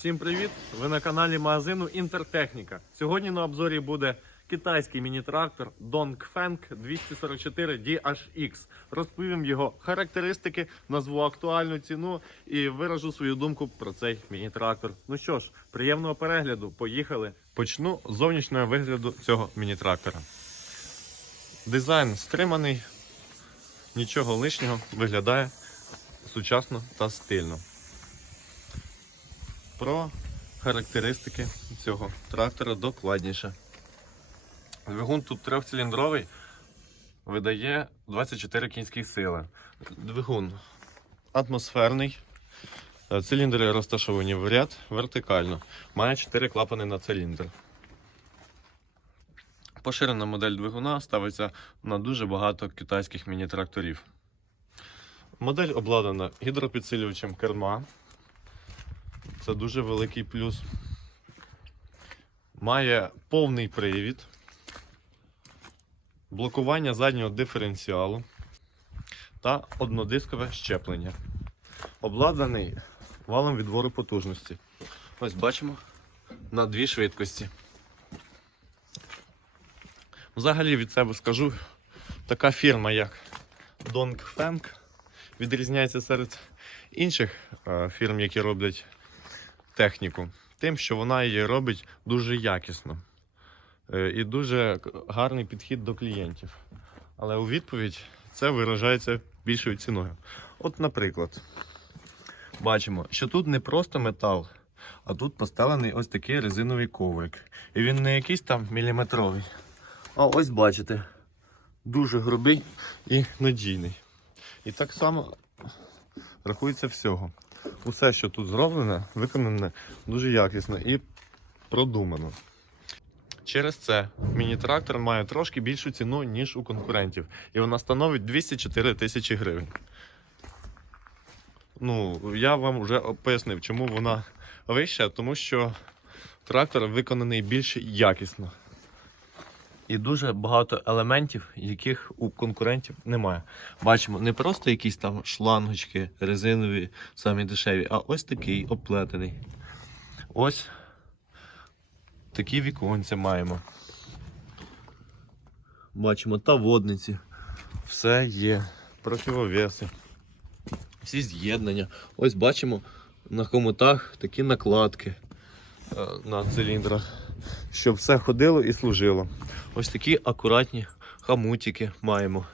Всім привіт! Ви на каналі магазину Інтертехніка. Сьогодні на обзорі буде китайський міні-трактор Dongfeng 244 DHX. Розповім його характеристики, назву актуальну ціну і виражу свою думку про цей міні-трактор. Ну що ж, приємного перегляду. Поїхали. Почну з зовнішнього вигляду цього міні-трактора. Дизайн стриманий, нічого лишнього, виглядає сучасно та стильно. Про характеристики цього трактора докладніше. Двигун тут трьохциліндровий, видає 24 кінських сили. Двигун атмосферний. Циліндри розташовані в ряд вертикально. Має 4 клапани на циліндр. Поширена модель двигуна ставиться на дуже багато китайських міні-тракторів. Модель обладнана гідропідсилювачем керма. Це дуже великий плюс. Має повний привід, блокування заднього диференціалу та однодискове щеплення. Обладнаний валом відвору потужності. Ось бачимо на дві швидкості. Взагалі від себе скажу, така фірма, як Dongfeng, відрізняється серед інших е, фірм, які роблять техніку, тим, що вона її робить дуже якісно Е, і дуже гарний підхід до клієнтів. Але у відповідь це виражається більшою ціною. От, наприклад, бачимо, що тут не просто метал, а тут поставлений ось такий резиновий коврик. І він не якийсь там міліметровий. А ось бачите, дуже грубий і надійний. І так само рахується всього. Усе, що тут зроблене, виконане дуже якісно і продумано. Через це міні-трактор має трошки більшу ціну, ніж у конкурентів. І вона становить 204 тисячі гривень. Ну, я вам вже пояснив, чому вона вища, тому що трактор виконаний більш якісно. І дуже багато елементів, яких у конкурентів немає. Бачимо, не просто якісь там шлангочки резинові, самі дешеві, а ось такий оплетений. Ось такі віконця маємо. Бачимо та водниці. Все є. Противовеси. Всі з'єднання. Ось бачимо на хомутах такі накладки е, на циліндрах, щоб все ходило і служило. Ось такі акуратні хамутики маємо.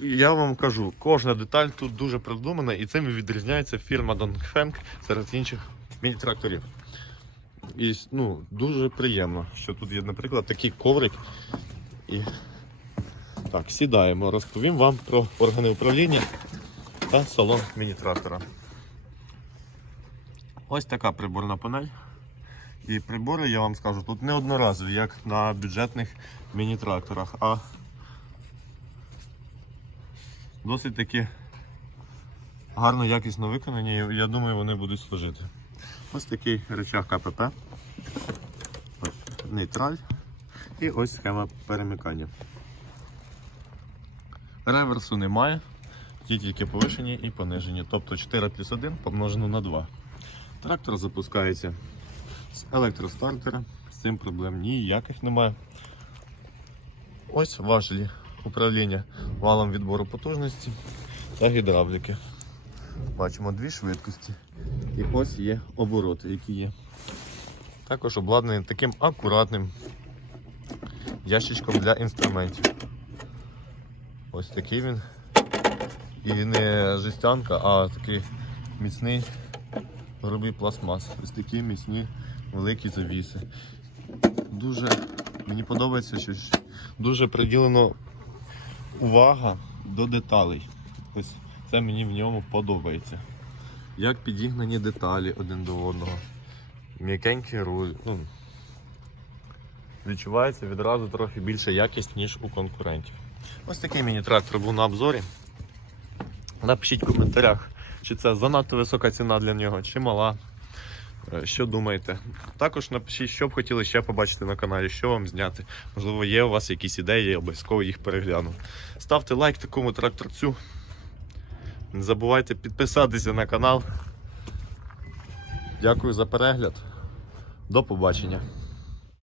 Я вам кажу, кожна деталь тут дуже продумана і цим відрізняється фірма Dongfeng серед інших міні-тракторів. І ну, дуже приємно, що тут є, наприклад, такий коврик. І так, сідаємо, розповім вам про органи управління та салон міні-трактора. Ось така приборна панель. І прибори, я вам скажу, тут не одноразові, як на бюджетних міні-тракторах, а досить таки гарно, якісно виконані. і Я думаю, вони будуть служити. Ось такий речах КПП, ось нейтраль і ось схема перемикання. Реверсу немає, є тільки повишені і понижені, тобто 4 плюс 1 помножено на 2. Трактор запускається електростартера, з цим проблем ніяких немає. Ось важелі управління валом відбору потужності та гідравліки. Бачимо дві швидкості. І ось є обороти, які є. Також обладнаний таким акуратним ящичком для інструментів. Ось такий він. І не жестянка, а такий міцний грубий пластмас. Ось такі міцні великі завіси. Дуже мені подобається, що дуже приділено увага до деталей. Ось це мені в ньому подобається. Як підігнані деталі один до одного. М'якенький руль. Ну, відчувається відразу трохи більша якість, ніж у конкурентів. Ось такий міні-трактор був на обзорі. Напишіть в коментарях, чи це занадто висока ціна для нього, чи мала. Е, Що думаєте? Також напишіть, що б хотіли ще побачити на каналі, що вам зняти. Можливо, є у вас якісь ідеї, обов'язково їх перегляну. Ставте лайк такому тракторцю. Не забувайте підписатися на канал. Дякую за перегляд. До побачення.